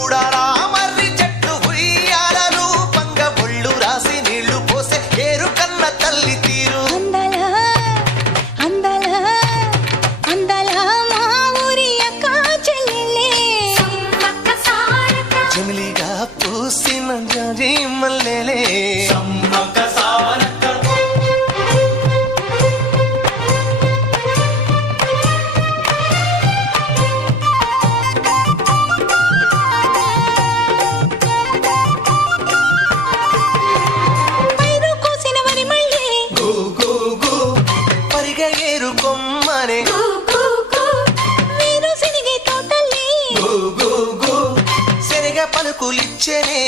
చూడాలా మర్రి చెట్టు ఉయ్యాలలు పంగ ఒళ్ళు రాసి నీళ్లు పోసే ఏరు కన్న తల్లి తీరు జమిలిగా పూసిన జాజి మల్లెలే ఏరు కొమ్మనే శనగ పలుకులిచ్చనే